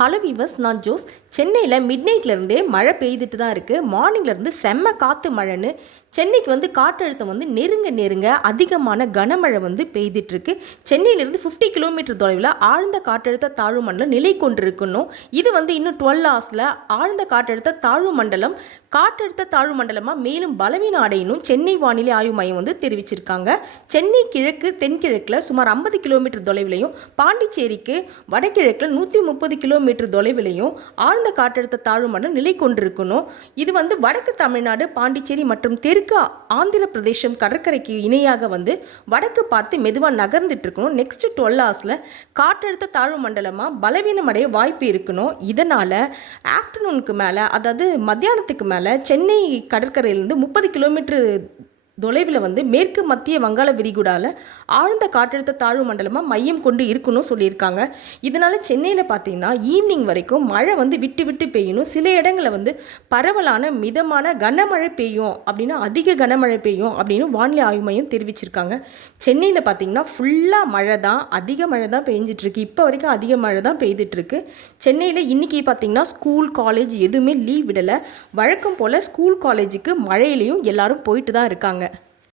Hello viewers, நான் Jose. சென்னையில் mid நைட்லேருந்தே மழை பெய்துட்டு தான் இருக்குது. மார்னிங்லேருந்து செம்ம காற்று மழைன்னு சென்னைக்கு காற்றழுத்தம் நெருங்க அதிகமான கனமழை பெய்துட்ருக்கு. சென்னையிலேருந்து 50 கிலோமீட்டர் தொலைவில் ஆழ்ந்த காற்றழுத்த தாழ்வு மண்டலம் நிலை கொண்டிருக்கணும். இது இன்னும் 12 ஹவர்ஸில் ஆழ்ந்த காற்றழுத்த தாழ்வு மண்டலமாக மேலும் பலவீனம் அடையணும் சென்னை வானிலை ஆய்வு மையம் தெரிவிச்சிருக்காங்க. சென்னை கிழக்கு தென்கிழக்கில் சுமார் 50 கிலோமீட்டர் தொலைவிலையும், பாண்டிச்சேரிக்கு வடகிழக்கில் 130 கிலோமீட்டர் தொலைவிலையும் ஆழ்ந்த காற்றழுத்த தாழ்வு மண்டலம் நிலை கொண்டிருக்கணும். இது வடக்கு தமிழ்நாடு, பாண்டிச்சேரி மற்றும் தெற்கு ஆந்திர பிரதேசம் கடற்கரைக்கு இணையாக வடக்கு பார்த்து மெதுவாக நகர்ந்துட்டு இருக்கணும். நெக்ஸ்ட் 12 ஹவர்ஸில் காற்றழுத்த தாழ்வு மண்டலமாக பலவீனம் அடைய வாய்ப்பு இருக்கணும். இதனால் ஆஃப்டர்நூனுக்கு மேலே, அதாவது மத்தியானத்துக்கு மேலே சென்னை கடற்கரையிலேருந்து 30 கிலோமீட்டர் தொலைவில் மேற்கு மத்திய வங்காள விரிகுடாவில் ஆழ்ந்த காற்றழுத்த தாழ்வு மண்டலமாக மையம் கொண்டு இருக்கணும் சொல்லியிருக்காங்க. இதனால் சென்னையில் பார்த்தீங்கன்னா ஈவினிங் வரைக்கும் மழை விட்டு விட்டு பெய்யணும். சில இடங்களில் பரவலான மிதமான கனமழை பெய்யும், அப்படின்னா அதிக கனமழை பெய்யும் அப்படின்னு வானிலை ஆய்வு மையம் தெரிவிச்சிருக்காங்க. சென்னையில் பார்த்தீங்கன்னா ஃபுல்லாக மழை தான், அதிக மழை தான் பெஞ்சிட்ருக்கு. இப்போ வரைக்கும் அதிக மழை தான் பெய்துட்ருக்கு. சென்னையில் இன்றைக்கி பார்த்தீங்கன்னா ஸ்கூல் காலேஜ் எதுவுமே லீவ் விடலை. வழக்கம் போல் ஸ்கூல் காலேஜுக்கு மழையிலையும் எல்லாரும் போயிட்டு தான் இருக்காங்க.